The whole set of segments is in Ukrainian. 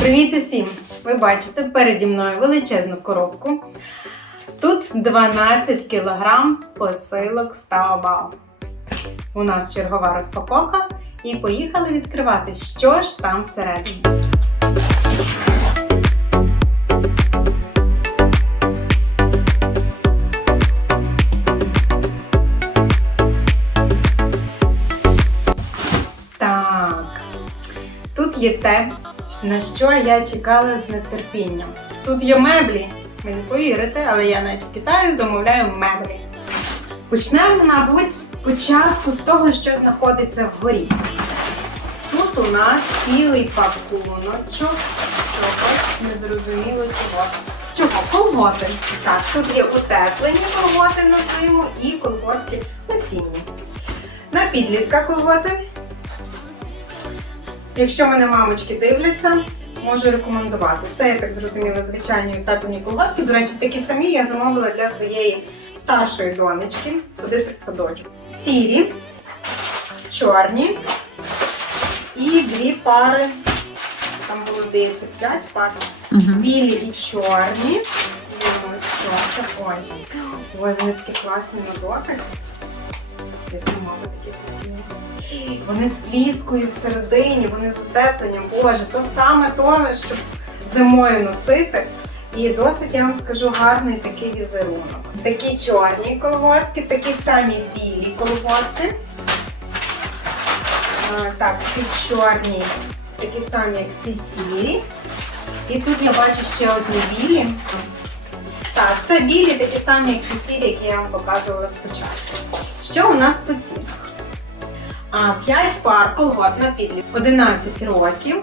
Привіт усім! Ви бачите переді мною величезну коробку. Тут 12 кг посилок з. У нас чергова розпаковка і поїхали відкривати, що ж там всередині. Так. Тут є те, на що я чекала з нетерпінням. Тут є меблі. Ви не повірите, але я навіть в Китаї замовляю меблі. Почнемо, мабуть, спочатку з того, що знаходиться вгорі. Тут у нас цілий пакуночок чогось незрозуміло чого. Чого? Колготи. Так, тут є утеплені колготи на зиму і колготки осінні. На підлітка колготи. Якщо мене мамочки дивляться, можу рекомендувати. Це, я так зрозуміла, звичайні утеплені колготки. До речі, такі самі я замовила для своєї старшої донечки ходити в садочок. Сірі, чорні і дві пари. Там було, здається, 5 пар. Білі і чорні. І ось що. Ой. Ой, вони такі класні на дотик. Я сама би такі хотіла. Вони з фліскою всередині, вони з утепленням. Боже, то саме то, щоб зимою носити. І досить, я вам скажу, гарний такий візерунок. Такі чорні колготки, такі самі білі колготки. Так, ці чорні, такі самі, як ці сірі. І тут я бачу ще одні білі. Так, це білі, такі самі, як ті сірі, які я вам показувала спочатку. Що у нас по цінах? 5 пар колгот на підліт 11 років.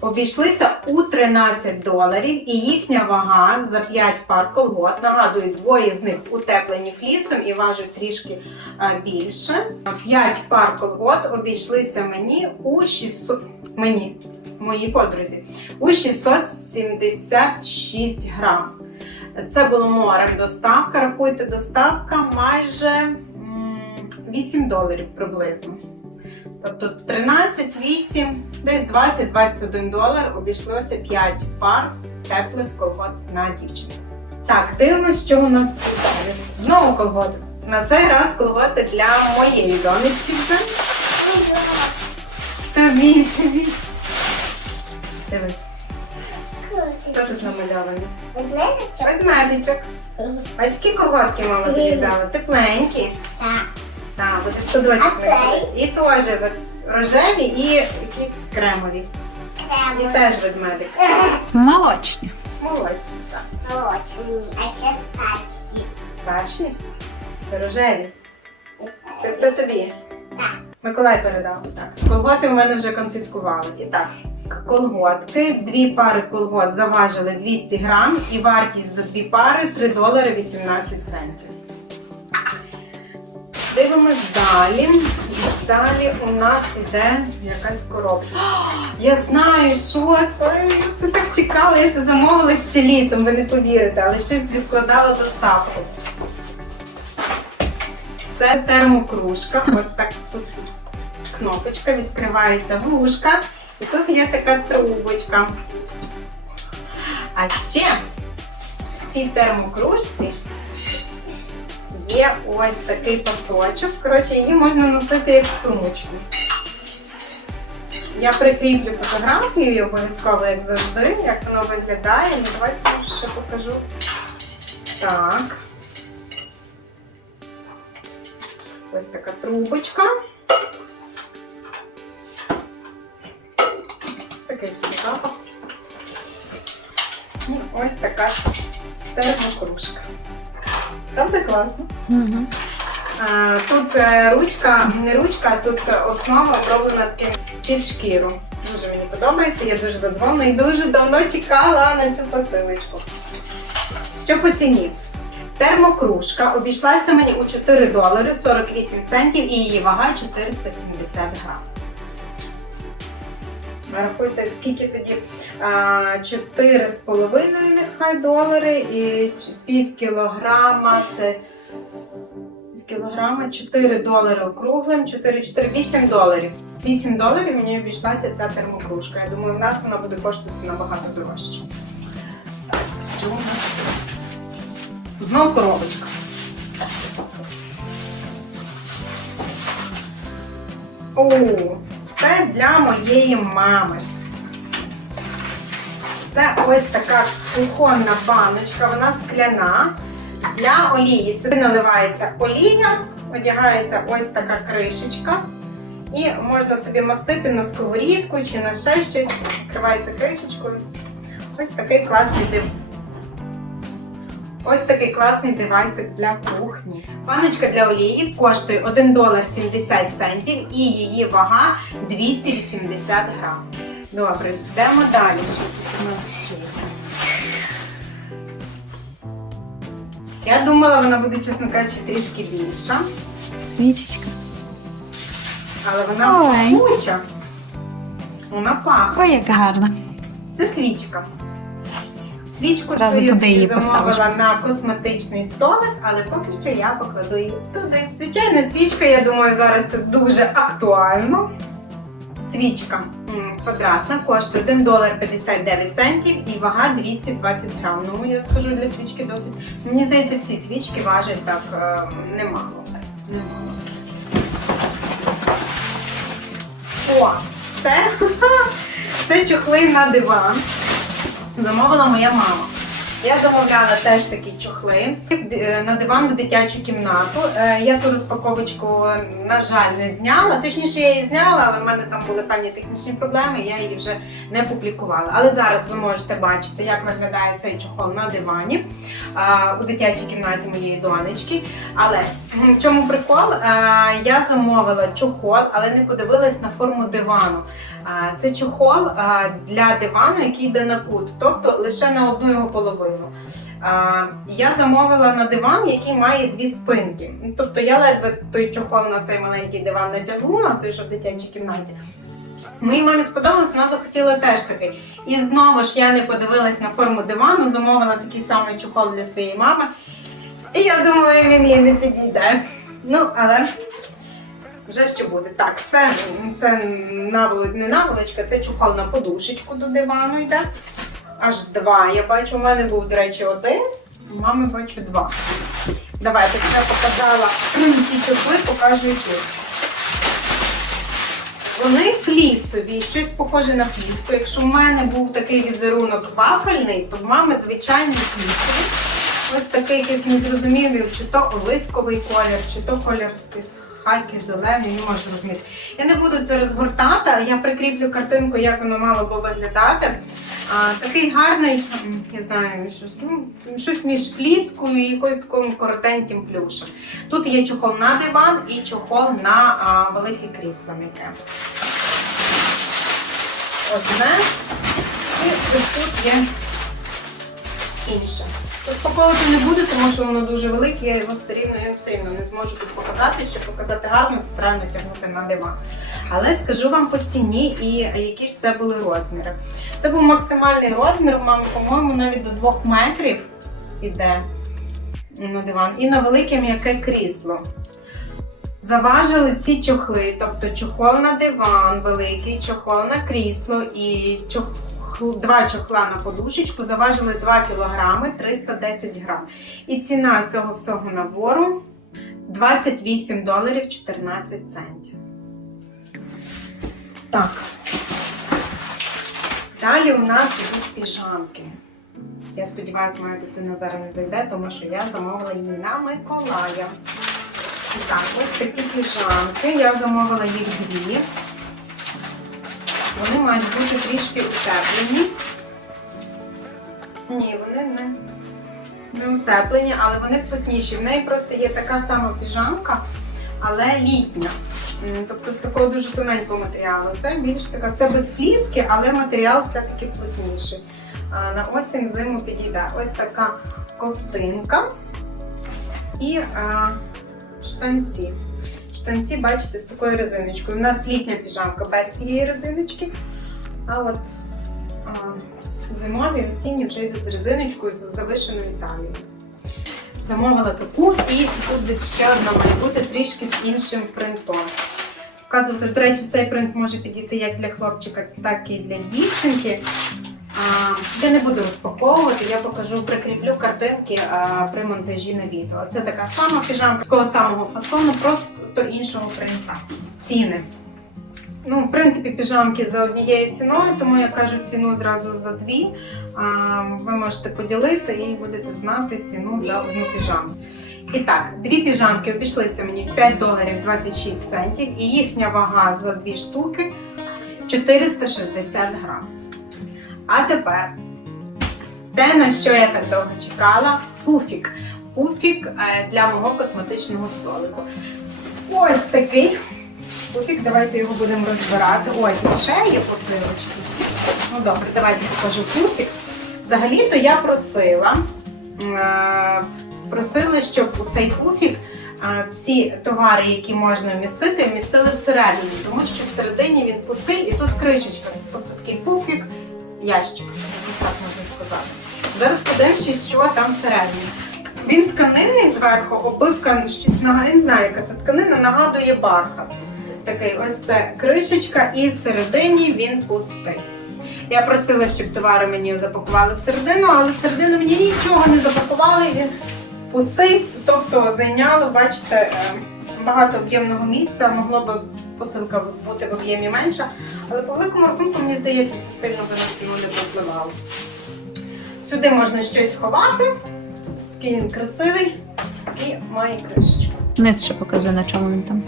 Обійшлися у 13 доларів і їхня вага за 5 пар колгот. Нагадую, двоє з них утеплені флісом і важать трішки більше. 5 пар колгот обійшлися мені у 600. Мені, моїй подрузі, у 676 грам. Це було морем доставка. Рахуйте, доставка майже 8 доларів приблизно. Тобто 13, 8, десь 20-21 долар обійшлося 5 пар теплих колгот на дівчину. Так, дивимось, що у нас тут далі. Знову колготи. На цей раз колготи для моєї донечки вже. Тобі, тобі. Дивись, що тут намальовано? Ведмедичок. Бачки колготки мама тобі взяла. Тепленькі. Так. Так, будеш садочок А цей? І теж от рожеві і якісь кремові. І теж ведмедик. Молочні. Молочні, так. Молочні. А це старші. Старші. Це рожеві. Це все тобі. Так. Миколай передав. Так. Колготи в мене вже конфіскували. І так. Колготки. Дві пари колгот заважили 200 грам і вартість за дві пари 3 долари 18 центів. Дивимось далі. І далі у нас іде якась коробка. Я знаю, що це. Це так чекала. Я це замовила ще літом, ви не повірите, але щось відкладала доставку. Це термокружка. От так тут кнопочка, відкривається вушка. І тут є така трубочка. А ще в цій термокружці є ось такий пасочок. Коротше, її можна носити як сумочку. Я прикріплю фотографію обов'язково, як завжди, як воно виглядає. І давайте ще покажу. Так. Ось така трубочка. Такий собі запах. І ось така термокружка. Правда класно? Угу. А, Тут е, ручка, не ручка, а тут основа оброблена таким під шкіру. Дуже мені подобається, я дуже задоволена і дуже давно чекала на цю посилочку. Що по ціні? Термокружка обійшлася мені у 4 долари 48 центів і її вага 470 грам. Рахуйте, скільки тоді 4,5 нехай долари і пів кілограма це кілограма 4 долари округлим, 4, 4, 8 доларів. 8 доларів мені обійшлася ця термокружка. Я думаю, в нас вона буде коштувати набагато дорожче. Так, що у нас? Знов коробочка. О, це для моєї мами. Це ось така кухонна баночка, вона скляна для олії. Сюди наливається олія, одягається ось така кришечка. І можна собі мастити на сковорідку чи на ще щось. Відкривається кришечкою. Ось такий класний див. Ось такий класний девайсик для кухні. Баночка для олії коштує 1 долар 70 центів і її вага 280 грам. Добре, йдемо далі. Що тут у нас ще? є? Я думала, вона буде, чесно кажучи, трішки більша, Свічечка. але вона Ой. пахуча. Вона пахне. Ой, як гарно. Це свічка. Свічку Зразу цю я туди собі її замовила поставиш. на косметичний столик, але поки що я покладу її туди. Звичайна свічка, я думаю, зараз це дуже актуально. Свічка м, квадратна коштує 1 долар 59 центів і вага 220 грам. Ну, я скажу для свічки досить. Мені здається, всі свічки важать так е, немало. немало. О, це, це чохли на диван. Замовила моя мама. Я замовляла теж такі чохли е, на диван в дитячу кімнату. Е, Я ту розпаковочку, на жаль, не зняла. Точніше, я її зняла, але в мене там були певні технічні проблеми, і я її вже не публікувала. Але зараз ви можете бачити, як виглядає цей чохол на дивані у дитячій кімнаті моєї донечки. Але в чому прикол? Е, Я замовила чохол, але не подивилась на форму дивану. Це чохол для дивану, який йде на кут, тобто лише на одну його половину. А, Я замовила на диван, який має дві спинки. Ну, Тобто я ледве той чохол на цей маленький диван натягнула, той, що в дитячій кімнаті. Моїй мамі сподобалось, вона захотіла теж такий. І знову ж я не подивилась на форму дивану, замовила такий самий чохол для своєї мами. І я думаю, він їй не підійде. Ну, але вже що буде. Так, це, це наволоч, не наволочка, це чохол на подушечку до дивану йде. Аж два. Я бачу, у мене був, до речі, один. У мами бачу два. Давайте вже показала ті чохли, покажу які. Вони флісові, щось похоже на фліску. Якщо в мене був такий візерунок вафельний, то в мами звичайний флісовий. Ось такий якийсь незрозумілий, чи то оливковий колір, чи то колір якийсь хайки, зелений, не можу зрозуміти. Я не буду це розгортати, я прикріплю картинку, як воно мало би виглядати. А, такий гарний, я знаю, щось, ну, щось між фліскою і якось таким коротеньким плюшем. Тут є чохол на диван і чохол на а, велике крісло м'яке. Одне. І ось тут є інше. Розпаковувати не буду, тому що воно дуже велике, я його все рівно, я все рівно не зможу тут показати. Щоб показати гарно, це треба натягнути на диван. Але скажу вам по ціні і які ж це були розміри. Це був максимальний розмір, по-моєму, навіть до 2 метрів іде на диван. І на велике м'яке крісло. Заважили ці чохли, тобто чохол на диван великий, чохол на крісло і чохл, два чохла на подушечку заважили 2 кг 310 грам. І ціна цього всього набору 28 доларів 14 центів. Так. Далі у нас ідуть піжамки. Я сподіваюся, моя дитина зараз не зайде, тому що я замовила її на Миколая. І так, ось такі піжамки. Я замовила їх дві. Вони мають бути трішки утеплені. Ні, вони не, не утеплені, але вони плотніші. В неї просто є така сама піжамка, але літня. Тобто з такого дуже тоненького матеріалу. Це більш така, це без фліски, але матеріал все-таки плотніший. На осінь зиму підійде. Ось така ковтинка і а, штанці. Штанці, бачите, з такою резиночкою. У нас літня піжамка без цієї резиночки. А от а, зимові, осінні вже йдуть з резиночкою, з завишеною талією. Замовила таку і тут десь ще одна має бути трішки з іншим принтом. показувати. До речі, цей принт може підійти як для хлопчика, так і для дівчинки. Я не буду розпаковувати, я покажу, прикріплю картинки при монтажі на відео. Це така сама піжамка, такого самого фасону, просто іншого принта. Ціни. Ну, в принципі, піжамки за однією ціною, тому я кажу ціну зразу за дві. Ви можете поділити і будете знати ціну за одну піжамку. І так, дві піжамки обійшлися мені в 5 доларів 26 центів, і їхня вага за дві штуки 460 грам. А тепер, те, на що я так довго чекала, пуфік. Пуфік е, для мого косметичного столику. Ось такий пуфік, давайте його будемо розбирати. Ой, тут ще є посилочки. Ну добре, давайте покажу пуфік. Взагалі-то я просила, е, просила, щоб у цей пуфік е, всі товари, які можна вмістити, вмістили всередині, тому що всередині він пустий і тут кришечка. Тобто такий пуфік, ящик, якось так можна сказати. Зараз подивимося, що там всередині. Він тканинний зверху, обивка щось нагадує, не знаю, яка це тканина, нагадує бархат. Такий ось це кришечка, і всередині він пустий. Я просила, щоб товари мені запакували всередину, але всередину мені нічого не запакували. Він пустий, тобто зайняло, бачите, е, багато об'ємного місця. Могло би посилка бути в об'ємі менша, але по великому рахунку, мені здається, це сильно би на ціну не попливало. Сюди можна щось сховати. Такий він красивий і має кришечку. Низ ще покажи, на чому він там.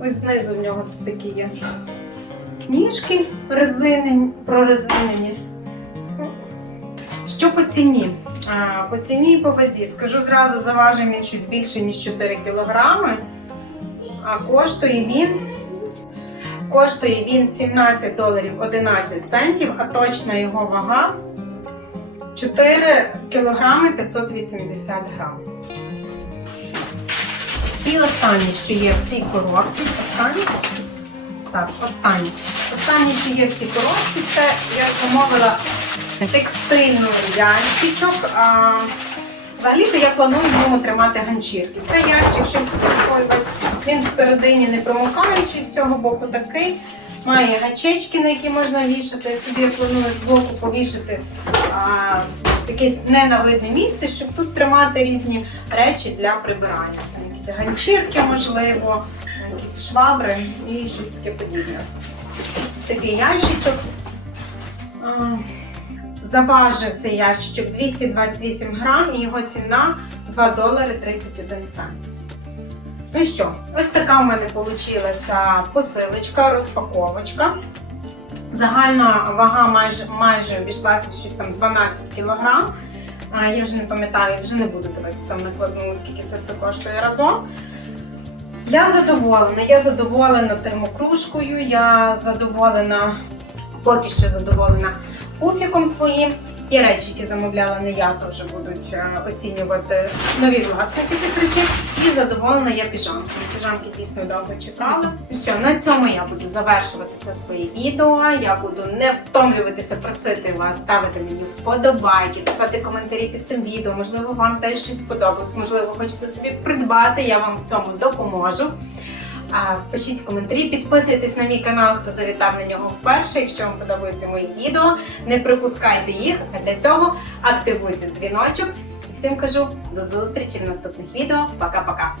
Ось знизу в нього тут такі є ніжки резинені, прорезинені. Що по ціні? По ціні і по вазі. Скажу зразу, заважив він щось більше, ніж 4 кілограми. А коштує він. Коштує він 17 доларів 11 центів, а точна його вага 4 кілограми 580 грам. І останнє, що є в цій коробці, останнє, так, останнє. Останнє, що є в цій коробці, це я замовила текстильний ящичок. Взагалі-то я планую в ньому тримати ганчірки. Це ящик щось таке, він всередині не промокаючий, з цього боку такий. Має гачечки, на які можна вішати. Я собі я планую з боку повішати а, якесь ненавидне місце, щоб тут тримати різні речі для прибирання. Там якісь ганчірки, можливо, якісь швабри і щось таке подібне. Ось такий ящичок. Заважив цей ящичок 228 грам і його ціна 2 долари 31 цент. Ну що, ось така в мене вийшла посилочка, розпаковочка. Загальна вага майже, майже обійшлася щось там 12 кг. Я вже не пам'ятаю, вже не буду дивитися сам накладну, скільки це все коштує разом. Я задоволена, я задоволена термокружкою, я задоволена, поки що задоволена пуфіком своїм. Ті речі, які замовляла не я, вже будуть е, оцінювати нові власники тих речей. І задоволена я піжамками. Піжамки дійсно довго чекала. Що на цьому я буду завершувати це своє відео. Я буду не втомлюватися просити вас ставити мені вподобайки, писати коментарі під цим відео. Можливо, вам теж щось сподобалось, можливо, хочете собі придбати. Я вам в цьому допоможу. Пишіть коментарі, підписуйтесь на мій канал, хто завітав на нього вперше. Якщо вам подобаються мої відео, не пропускайте їх. А для цього активуйте дзвіночок. І Всім кажу до зустрічі в наступних відео. Пока-пока!